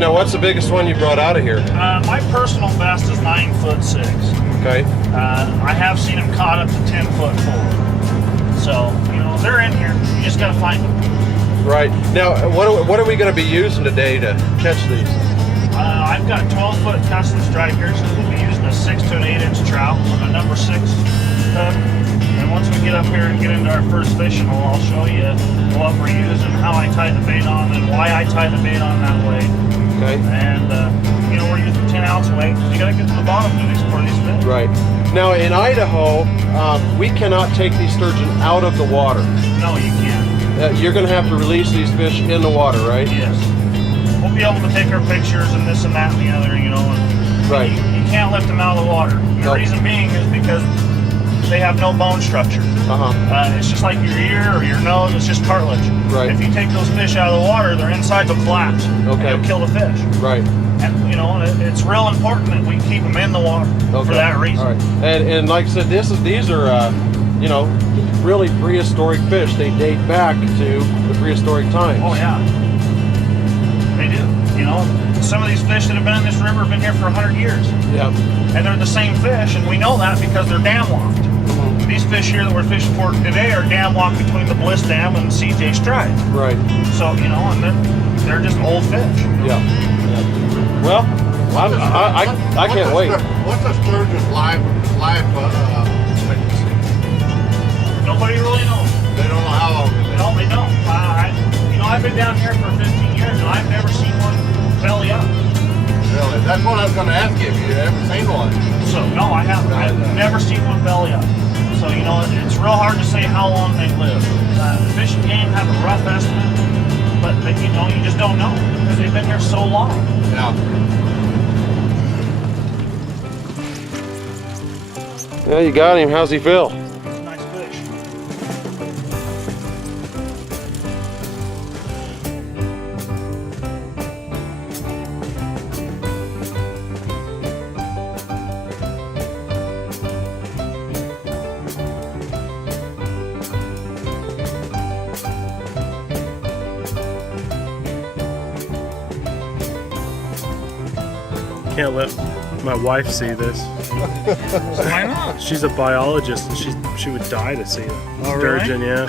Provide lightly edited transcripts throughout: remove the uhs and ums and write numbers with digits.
Now, what's the biggest one you brought out of here? My personal best is 9'6". Okay. I have seen them caught up to 10'4". So, you know, they're in here. You just got to find them. Right. Now, what are we going to be using today to catch these? I've got 12-foot custom strikers. We'll be using a 6 to an 8-inch trout on a number 6 hook. And once we get up here and get into our first fishing hole, I'll show you what we're using, how I tie the bait on, and why I tie the bait on that way. Okay. And, you know, we're using 10-ounce weight. You got to get to the bottom to explore these fish. Right. Now, in Idaho, we cannot take these sturgeon out of the water. No, you can't. You're going to have to release these fish in the water, right? Yes. We'll be able to take our pictures and this and that and the other, you know. And right. You can't lift them out of the water. The reason being is because they have no bone structure. It's just like your ear or your nose, it's just cartilage. Right. If you take those fish out of the water, their insides will collapse. Okay. And it'll kill the fish. Right. And, you know, it's real important that we keep them in the water for that reason. All right. And like I said, these are, you know, really prehistoric fish. They date back to the prehistoric times. Oh, yeah. They do. You know, some of these fish that have been in this river have been here for 100 years. Yeah. And they're the same fish, and we know that because they're dam locked. These fish here that we're fishing for today are dam locked between the Bliss Dam and CJ Stride. Right. So, you know, and they're just old fish. Yeah. Well, I can't wait. What's a sturgeon's live expectancy? Nobody really knows. They don't know how long. No, they don't. You know, I've been down here for 15 years, and I've never seen one belly up. Really? That's what I was going to ask you. If you ever seen one? So, no, I haven't. I've never seen one belly up. So, you know, it's real hard to say how long they live. The fishing game have a rough estimate, but you know, you just don't know because they've been here so long. Yeah. Yeah, you got him. How's he feel? Nice fish. Can't let my wife see this. Why not? She's a biologist and she would die to see it. Oh, Sturgeon, really? yeah.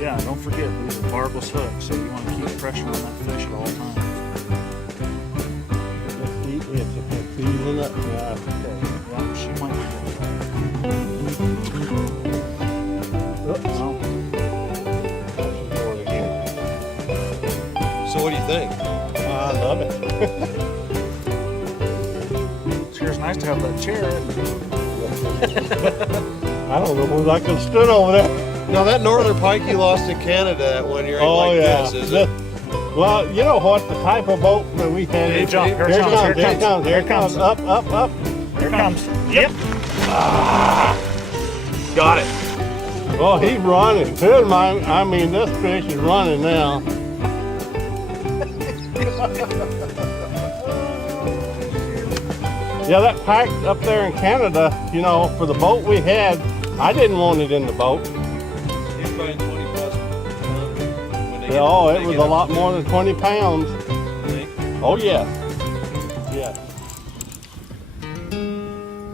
Yeah, don't forget these are barbless hooks, so you want to keep pressure on that fish at all times. It's easing up. Yeah. Well, she might be So what do you think? I love it. Sure, it's nice to have that chair. I don't know if I could have stood over there. Now that northern pike you lost in Canada, that one you're in like this, is it? Well, you know what? The type of boat that we had. Here it comes. Here it comes. Up. Here it comes. Yep. Got it. Oh, he's running. I mean, this fish is running now. Yeah, that pike up there in Canada, you know, for the boat we had, I didn't want it in the boat. He's buying 20 plus. Oh, it was a lot more than 20 pounds. Oh, yeah. Yeah.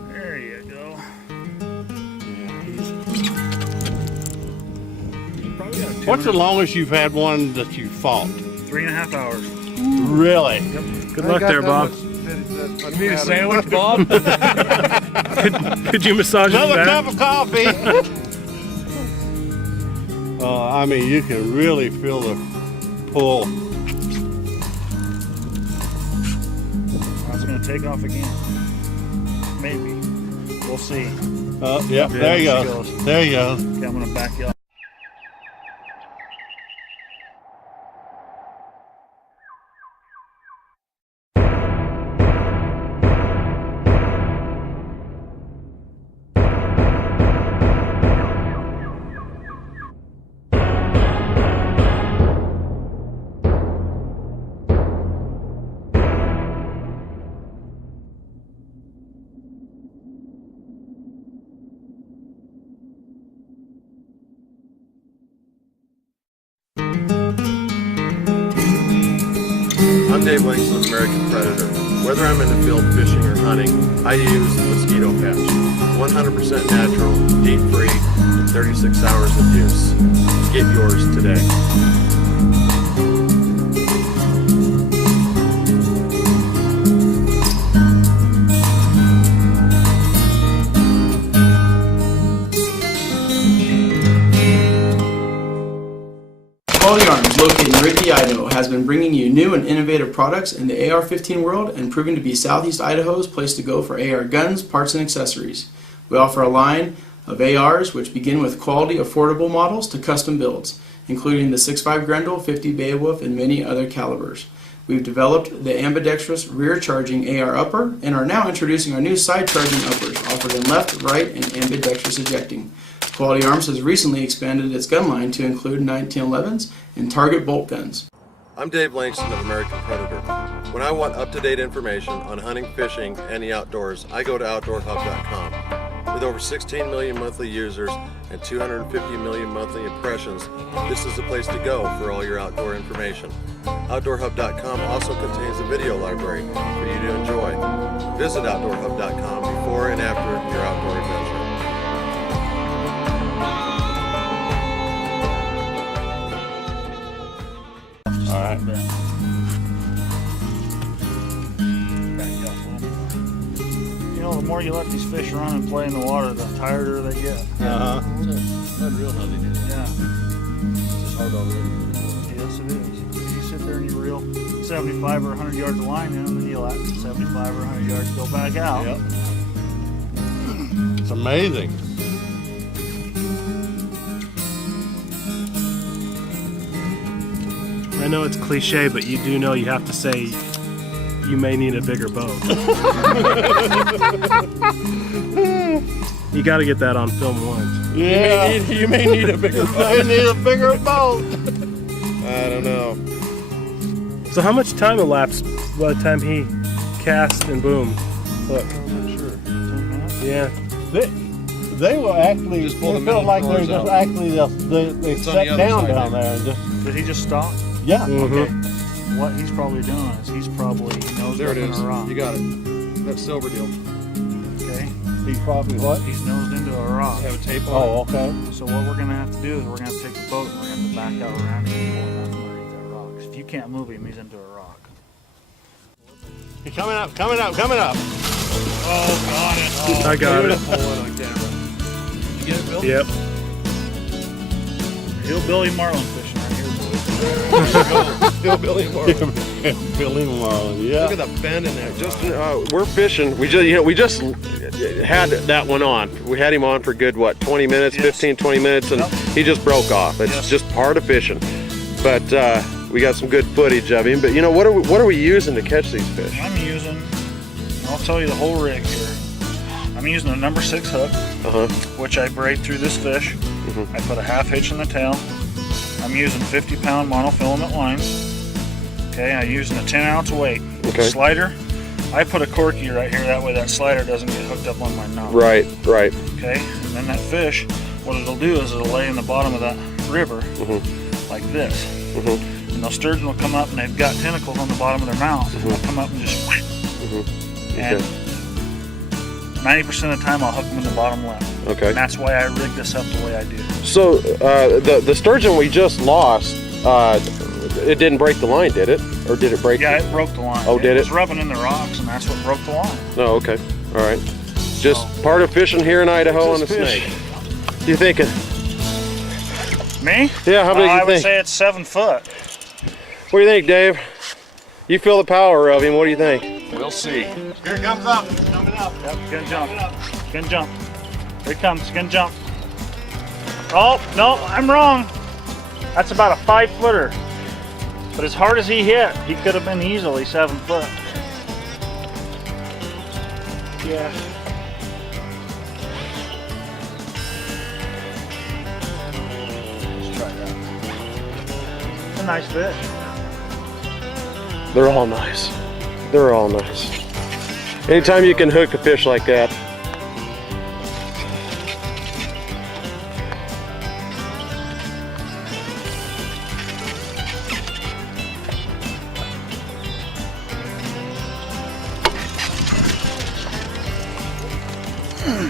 There you go. What's the longest you've had one that you fought? 3.5 hours. Really? Yep. Good luck there, Bob. I need a sandwich, Bob. Could you massage his Another back? cup of coffee. I mean, you can really feel the pull. It's going to take off again. Maybe. We'll see. Yep, there you go. There you go. Okay, I'm going to back you up. Dave Langston of American Predator. Whether I'm in the field fishing or hunting, I use mosquito patch. 100% natural, deep free, and 36 hours of use. Get yours today. Quality Arms, located in Rigby, Idaho, has been bringing you new and innovative products in the AR-15 world and proving to be Southeast Idaho's place to go for AR guns, parts, and accessories. We offer a line of ARs which begin with quality, affordable models to custom builds, including the 6.5 Grendel, 50 Beowulf, and many other calibers. We've developed the ambidextrous rear charging AR upper and are now introducing our new side charging uppers, offered in left, right, and ambidextrous ejecting. Quality Arms has recently expanded its gun line to include 1911s and target bolt guns. I'm Dave Langston of American Predator. When I want up-to-date information on hunting, fishing, and the outdoors, I go to OutdoorHub.com. With over 16 million monthly users and 250 million monthly impressions, this is the place to go for all your outdoor information. OutdoorHub.com also contains a video library for you to enjoy. Visit OutdoorHub.com before and after your outdoor adventure. All right. You know, the more you let these fish run and play in the water, the tireder they get. Uh-huh. Unreal how they do that. Yeah. It's just hard already. Yes, it is. You sit there and you reel 75 or 100 yards of line in, and then you let 75 or 100 yards go back out. Yep. It's amazing. I know it's cliche, but you do know you have to say you may need a bigger boat. You got to get that on film once. Yeah. You may need a bigger I need a bigger boat. I don't know. So how much time elapsed by the time he cast and boom? Look. I'm not sure. Yeah. They will actually, Just pull the it feels middle like they're doors just out. actually, they It's on sat the other down side down there. there and just, Did he just stop? yeah. Okay. What he's probably doing is he's probably nosed There up it in is. a rock. You got it. That silver deal. Okay. He's probably what? He's nosed into a rock. Have a tape on Oh, okay. So what we're gonna have to do is we're gonna have to take the boat and we're gonna have to back out around him and pull him out from underneath that rock. 'Cause if you can't move him, he's into a rock. He's coming up, coming up, coming up. Oh, got it. Oh, I got it. Pull it on camera. You get it, Bill? Yep. Hillbilly Marlin fishing right here, boys. Hillbilly Marlin. Billy Marlin, yeah. Look at the bend in there. Just we're fishing. We just had that one on. We had him on for good 20 minutes, Yes. 15, 20 minutes, and Yep. he just broke off. It's Yes. just part of fishing. But we got some good footage of him. But you know what are we using to catch these fish? I'm using, I'll tell you the whole rig here. I'm using a number 6 hook, which I braid through this fish. I put a half hitch in the tail. I'm using 50-pound monofilament lines. Okay, I'm using a 10-ounce weight. Okay. Slider, I put a corky right here, that way that slider doesn't get hooked up on my knot. Right. Okay, and then that fish, what it'll do is it'll lay in the bottom of that river like this. And those sturgeon will come up and they've got tentacles on the bottom of their mouth. They'll come up and just and 90% of the time I'll hook them in the bottom left. Okay. And that's why I rigged this up the way I do. So the sturgeon we just lost, it didn't break the line, did it? Or did it break? Yeah, it broke the line. Oh, did It it? was rubbing in the rocks and that's what broke the line. No, okay. All right. Just part of fishing here in Idaho on the Fish. snake. You thinking? Me? Yeah, how big I you would think? say it's 7 foot. What do you think, Dave? You feel the power of him. What do you think? We'll see. Here it comes up, it's coming up. Yep, it's gonna jump. It's gonna jump. Here it comes, it's gonna jump. Oh, no, I'm wrong. That's about a 5-footer. But as hard as he hit, he could have been easily 7 foot. Yeah. Let's try that. It's a nice fish. They're all nice. They're all nice. Anytime you can hook a fish like that. See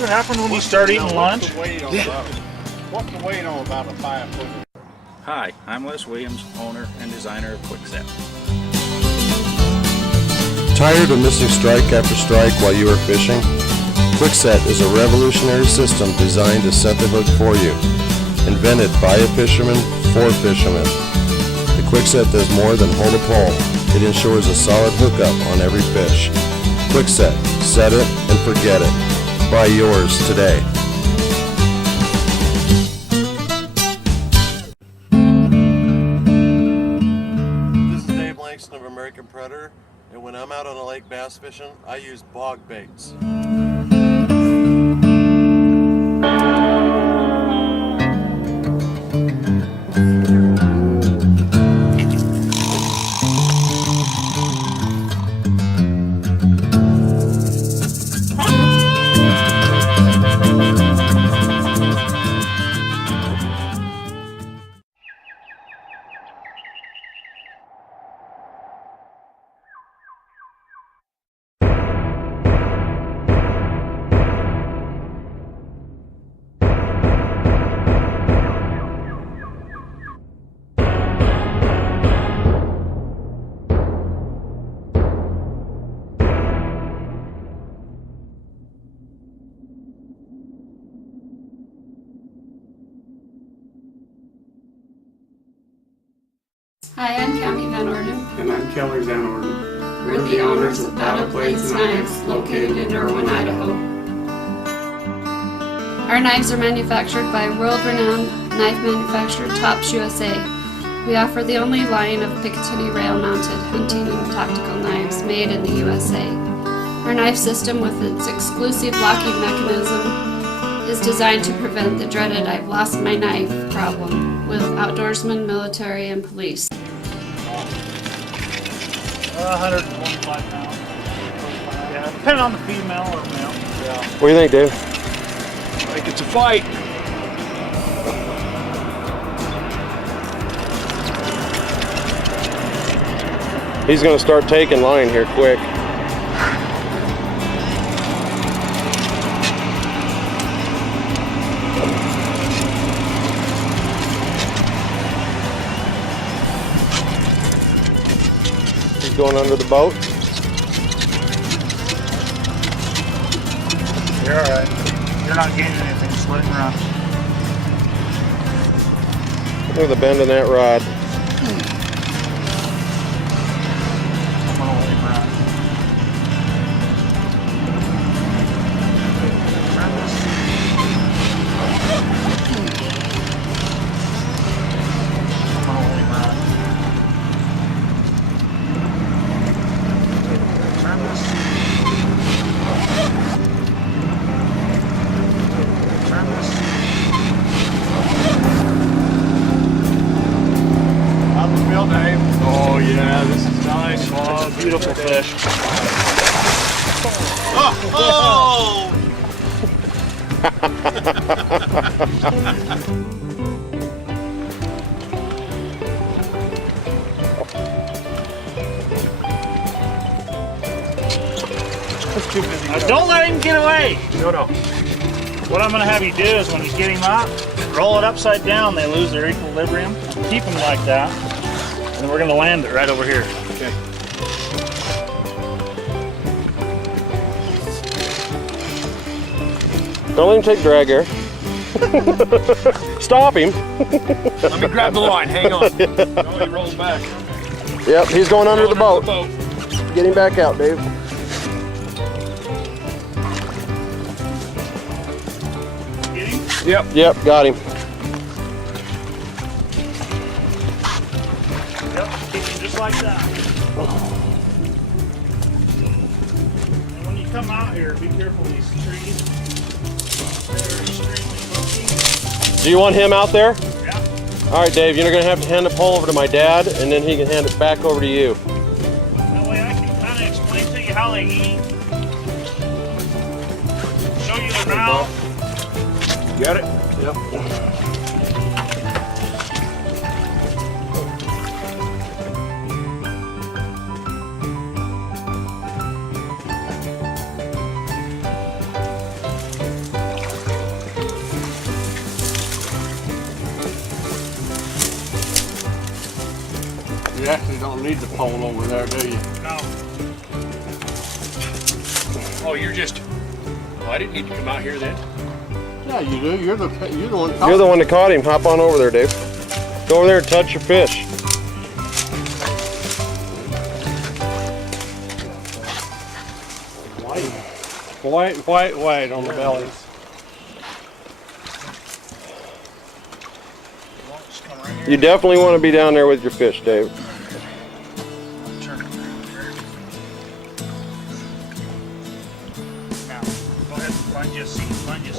what happened when you start eating lunch? What's the weight on about a 5-footer? Hi, I'm Les Williams, owner and designer of Quickset. Tired of missing strike after strike while you are fishing? Quickset is a revolutionary system designed to set the hook for you. Invented by a fisherman for fishermen. The Quickset does more than hold a pole. It ensures a solid hookup on every fish. Quickset, set it and forget it. Buy yours today. This is Dave Langston of American Predator, and when I'm out on a lake bass fishing, I use bog baits. Hi, I'm Cammie Van Orden. And I'm Kelly Van Orden. We're the owners of Battle Blades Knives, located in Irwin, Idaho. Our knives are manufactured by world-renowned knife manufacturer Tops USA. We offer the only line of Picatinny rail-mounted hunting and tactical knives made in the USA. Our knife system, with its exclusive locking mechanism, is designed to prevent the dreaded "I've lost my knife" problem with outdoorsmen, military, and police. 125 pounds. Yeah, depending on the female or male. Yeah. What do you think, Dave? I think it's a fight. He's going to start taking line here quick. He's going under the boat. You're alright. You're not gaining anything, just let him run. Look at the bend in that rod. I'm gonna let him run. Run this. I'm gonna let him run. Turn this. Turn this. How's it feel, Dave? Oh yeah, this is nice. Oh, beautiful fish. That's too busy. Now don't let him get away. No. What I'm gonna have you do is when you get him out, roll it upside down. They lose their equilibrium. Keep him like that, and we're gonna land it right over here. Okay. Don't let him take drag air. Stop him. Let me grab the line, hang on. Oh, he rolls back. Yep, he's going under the boat. Get him back out, Dave. Get him? Yep, got him. Yep. Keep him just like that. And when you come out here, be careful of these trees. They're extremely funky. Do you want him out there? Yeah. All right, Dave, you're gonna have to hand the pole over to my dad, and then he can hand it back over to you. That way I can kind of explain to you how they eat. Show you their mouth. You actually don't need the pole over there, do you? No. Oh, you're just. Oh, I didn't need to come out here then. Yeah, you do. You're the one. You're the one that caught him. Hop on over there, Dave. Go over there and touch your fish. White on the bellies. You definitely want to be down there with your fish, Dave. Turn it around here. Now, go ahead and plunge us. Plunge us.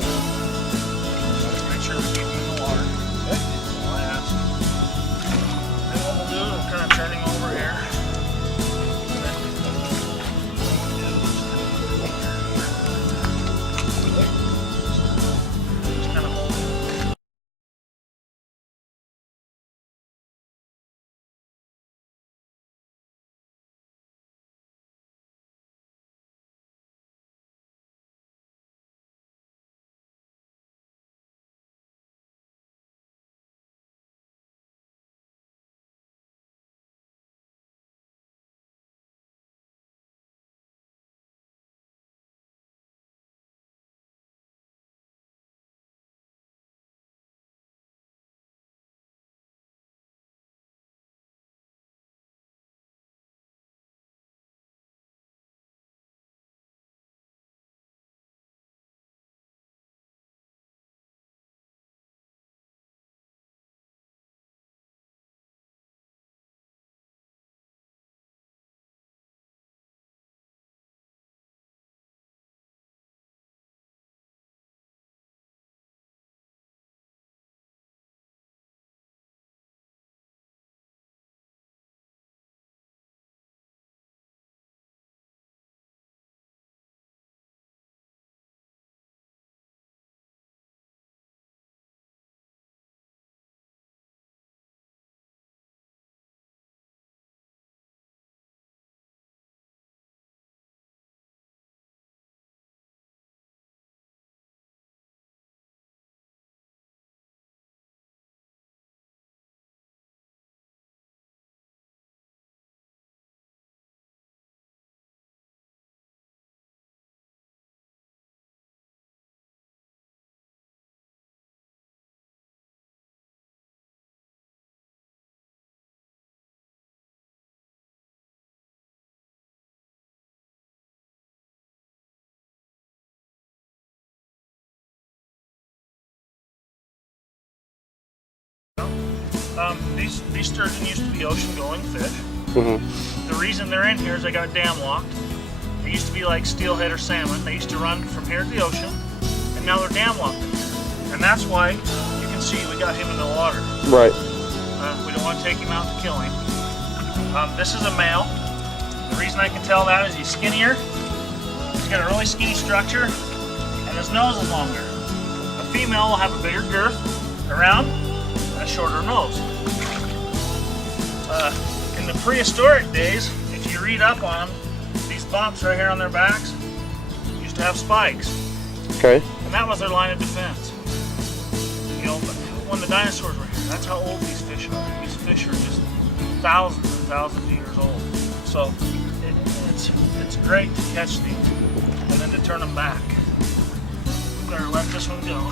Make sure we keep them in the water. That's all I ask. Then what we'll do is we'll kind of turn him over here. Just kind of hold him. These sturgeon used to be ocean-going fish. The reason they're in here is they got dam locked. They used to be like steelhead or salmon. They used to run from here to the ocean, and now they're dam locked. And that's why you can see we got him in the water. Right. We don't want to take him out to kill him. This is a male. The reason I can tell that is he's skinnier. He's got a really skinny structure, and his nose is longer. A female will have a bigger girth around and a shorter nose. In the prehistoric days, if you read up on them, these bumps right here on their backs used to have spikes. Okay. And that was their line of defense. You know, when the dinosaurs were here, that's how old these fish are. These fish are just thousands and thousands of years old. So it's great to catch these and then to turn them back. We better let this one go.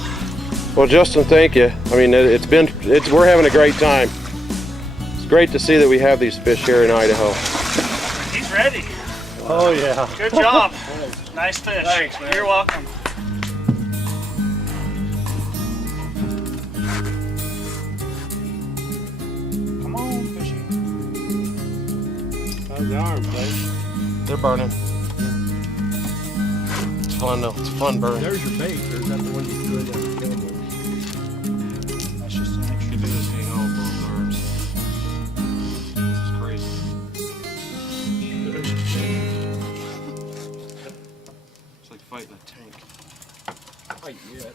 Well, Justin, thank you. I mean, we're having a great time. It's great to see that we have these fish here in Idaho. He's ready. Oh yeah. Good job. Nice fish. Thanks, man. You're welcome. Come on, fishy. How's the arm, Dave? They're burning. It's fun though. It's fun burning. There's your bait, or is that the one you threw in there? That's just an extra. You do this hang on both arms. This is crazy. It's like fighting a tank. Quite yet.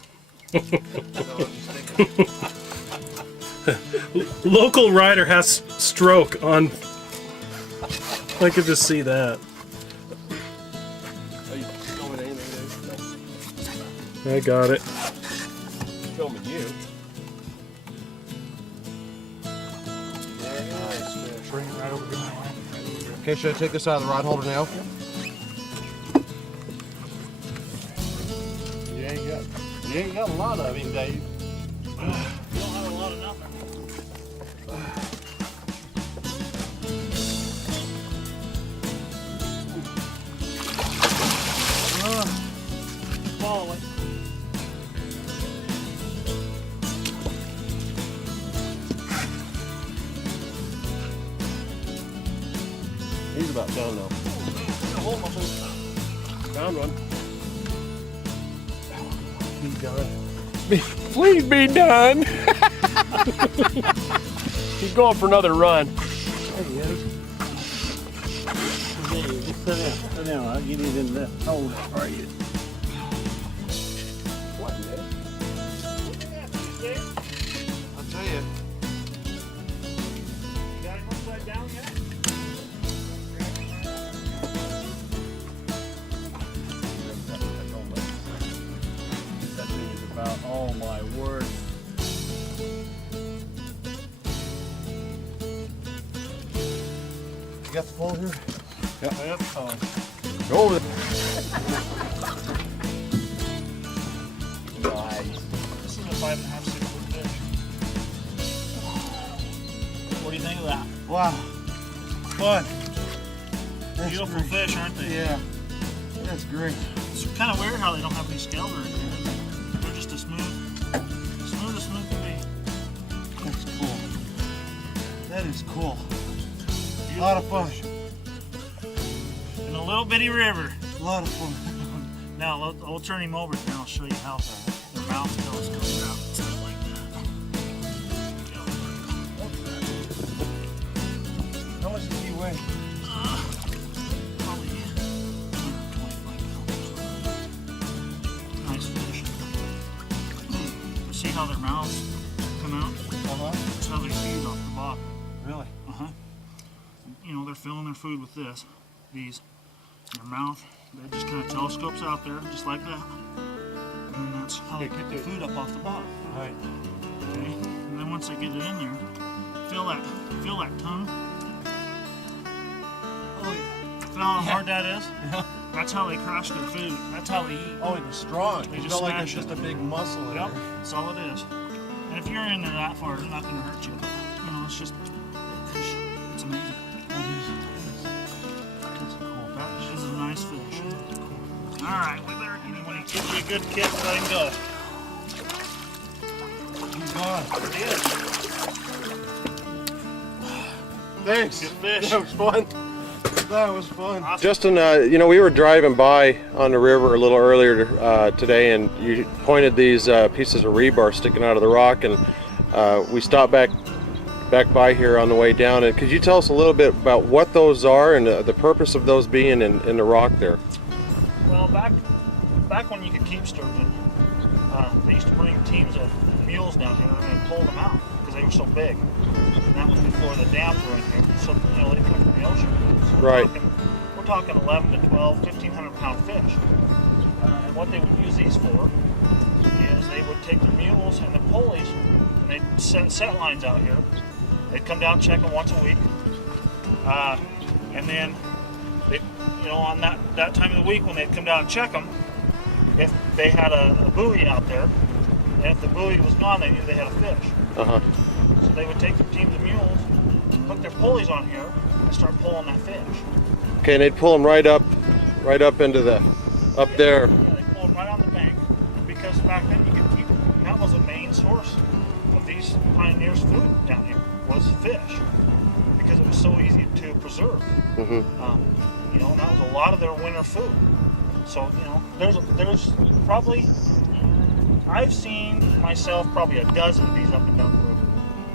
Local rider has stroke on. I could just see that. Are you filming anything? I got it. Filming you. Very nice fish. Bring it right over to my line. Okay, should I take this out of the rod holder now? You ain't got a lot of him, Dave. You don't have a lot of nothing. Falling. He's about done though. Found one. Be done. Please be done. He's going for another run. There he is. Hey, just sit down. I'll get it in the hole for you. What, man? I'll tell you. You got him upside down yet? That thing is about, oh my word. You got the pole here? Yep. Go over there. Nice. This is a 5.5, 6 foot fish. What do you think of that? Wow. Fun. Beautiful fish, aren't they? Yeah. That's great. It's kind of weird how they don't have any scales or anything. They're just as smooth as smooth can be. That's cool. That is cool. Beautiful A lot of fun. fish. In a little bitty river. A lot of fun. Now, I'll turn him over and I'll show you how their mouth telescopes out. Stuff like that. How much does he weigh? Probably 125 pounds. Nice fish. See how their mouths come out? That's how they feed off the bottom. Really? You know, they're filling their food with these. Their mouth, they just kind of telescopes out there, just like that. And then that's how they get their food up off the bottom. Right. Okay? And then once they get it in there, feel that tongue. Oh, yeah. Feel how hard that is? Yeah. That's how they crush their food. That's how they eat. Oh, it's strong. They It's just not like smash it's just it. a big muscle in Yep, there. that's all it is. And if you're into that far, it's not going to hurt you. You know, it's just, it's amazing. That's cool. That is a nice fish. All right, we better get him. When he gives you a good kick, let him go. He's gone. There he is. Thanks. Good fish. That was fun. That was fun. Awesome. Justin, you know, we were driving by on the river a little earlier today, and you pointed these pieces of rebar sticking out of the rock, and we stopped back by here on the way down. And could you tell us a little bit about what those are and the purpose of those being in the rock there? Well, back when you could keep sturgeon, they used to bring teams of mules down here and pull them out because they were so big. And that was before the dams were in here, so you know they come from the ocean. So we're talking 11 to 12, 1,500 pound fish. And what they would use these for is they would take their mules and the pulleys and they'd set lines out here. They'd come down, check them once a week, and then they, you know, on that time of the week when they'd come down and check them, if they had a buoy out there, and if the buoy was gone, they knew they had a fish. Uh-huh. So they would take their teams of mules, put their pulleys on here, and start pulling that fish. Okay, and they'd pull them right up into the, up there. Yeah, they pull them right on the bank, because back then you could keep them. That was the main source of these pioneers' food down here, was fish, because it was so easy to preserve. Mm-hmm. You know, and that was a lot of their winter food. So, you know, there's probably, I've seen myself probably a dozen of these up and down the river.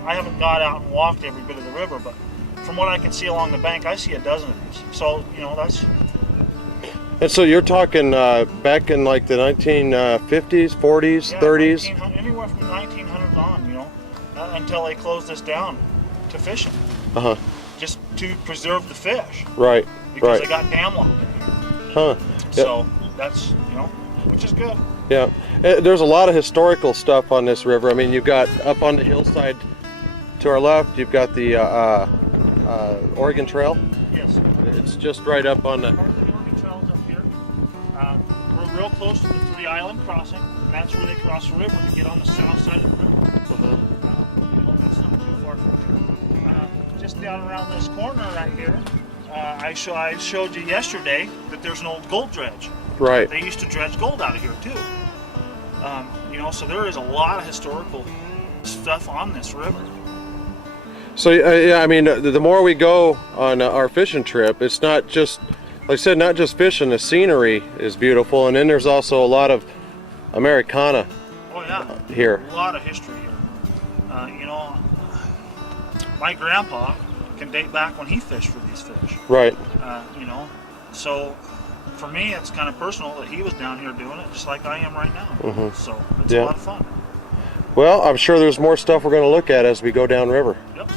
I haven't got out and walked every bit of the river, but from what I can see along the bank, I see a dozen of these. So, you know, And so you're talking back in like the 1950s, 40s, Yeah, 30s? Anywhere from the 1900s on, you know, until they closed this down to fishing. Uh-huh. Just to preserve the fish. Right, Because right. they got dam locked in here. Huh. So that's, you know, which is good. Yeah. There's a lot of historical stuff on this river. I mean, you've got up on the hillside to our left, you've got the Oregon Trail. Yes. It's just right up on the... The Oregon Trail's up here. We're real close to the Three Island Crossing. That's where they cross the river to get on the south side of the river. You know, that's not too far from here. Just down around this corner right here, I showed you yesterday that there's an old gold dredge. Right. They used to dredge gold out of here too. You know, so there is a lot of historical stuff on this river. So yeah, I mean, the more we go on our fishing trip, it's not just, like I said, not just fishing. The scenery is beautiful, and then there's also a lot of Americana Oh yeah, here. a lot of history here. You know, my grandpa can date back when he fished for these fish. Right. You know, so for me, it's kind of personal that he was down here doing it, just like I am right now. Mhm. So it's Yeah. a lot of fun. Well, I'm sure there's more stuff we're going to look at as we go downriver. Yep.